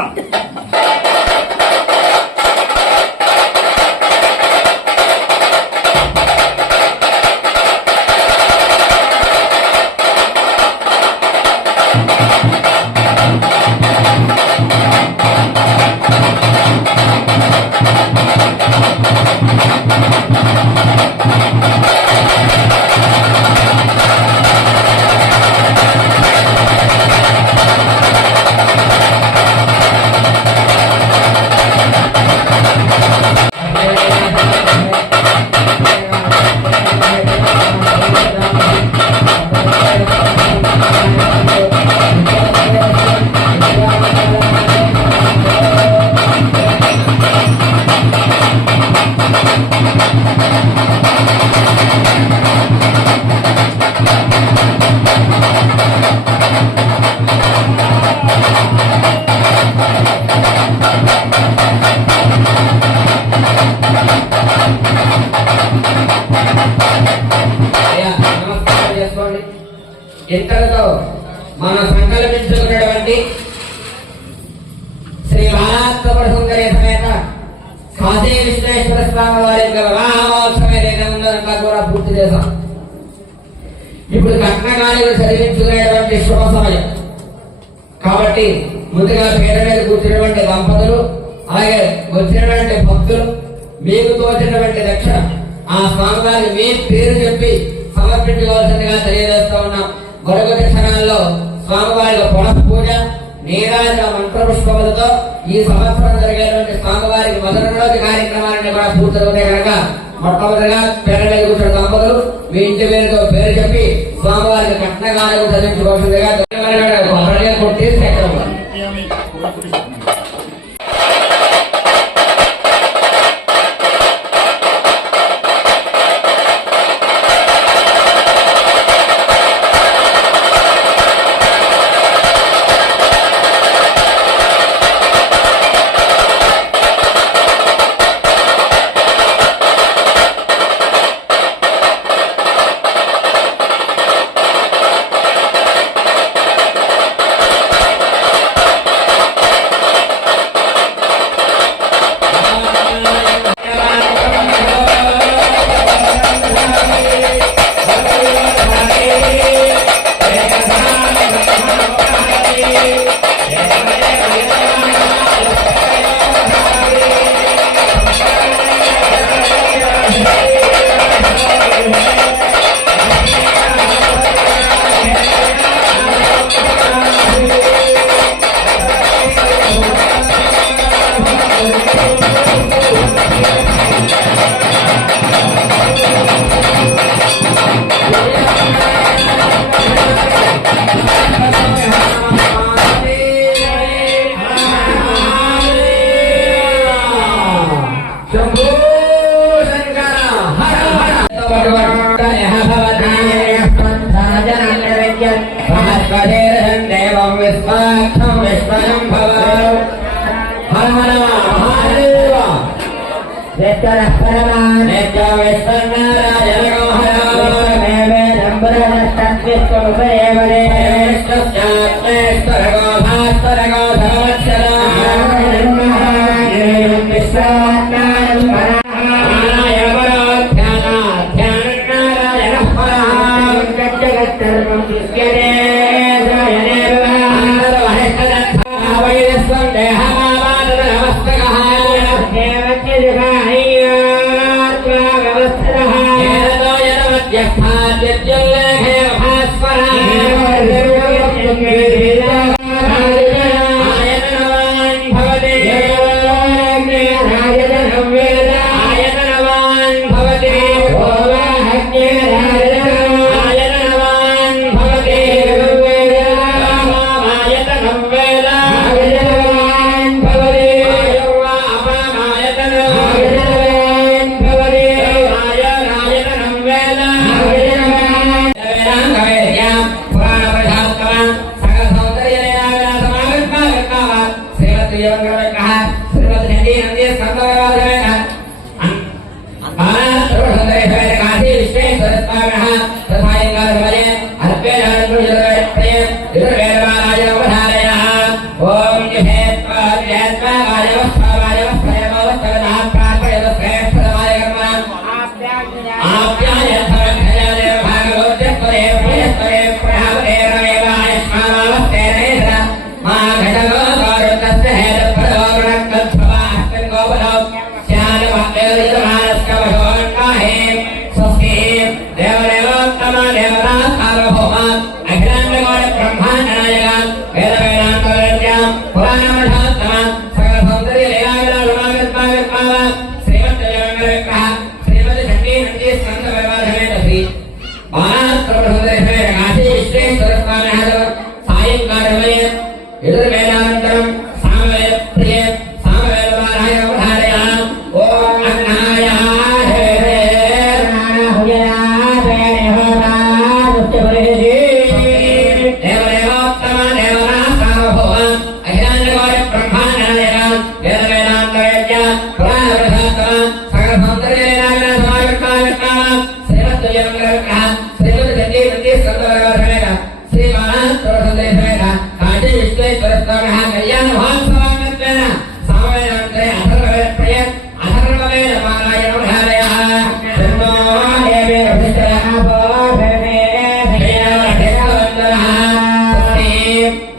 నమస్కారం చేసుకోండి. ఇంతటితో మనం సంకల్పించుకున్నటువంటి శ్రీ బాలాత్మక సుందరి సమేత కాశీ విశ్వేశ్వర స్వామి వారి యొక్క వివాహ మహోత్సవం ఏదైతే ఉందో అంతా కూడా పూర్తి చేశాం. ఇప్పుడు కట్నకాలు చదివించుకునేటువంటి శుభ సమయం కాబట్టి ముందుగా పీట మీద కూర్చున్నటువంటి దంపతులు అలాగే వచ్చినటువంటి భక్తులు మీకు తోచినటువంటి దక్షిణ ఆ స్వామివారికి మీ పేరు చెప్పి సమర్పించుకోవాల్సిందిగా తెలియజేస్తూ ఉన్నాం. మరొక క్షణాల్లో స్వామివారి పునఃపూజ నీరాజన మంత్రపుష్పములతో ఈ సంవత్సరం జరిగేటువంటి స్వామివారికి మొదటి రోజు కార్యక్రమాన్ని కూడా పూర్తవుతాయి కనుక మొట్టమొదటిగా పేరు మీద కూర్చున్న దంపతులు మీ ఇంటి పేరుతో పేరు చెప్పి స్వామివారికి కట్నకాలకు చదివించుకోవాల్సిందిగా కొట్టి చక్రం Yes,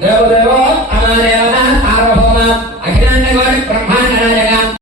Dewa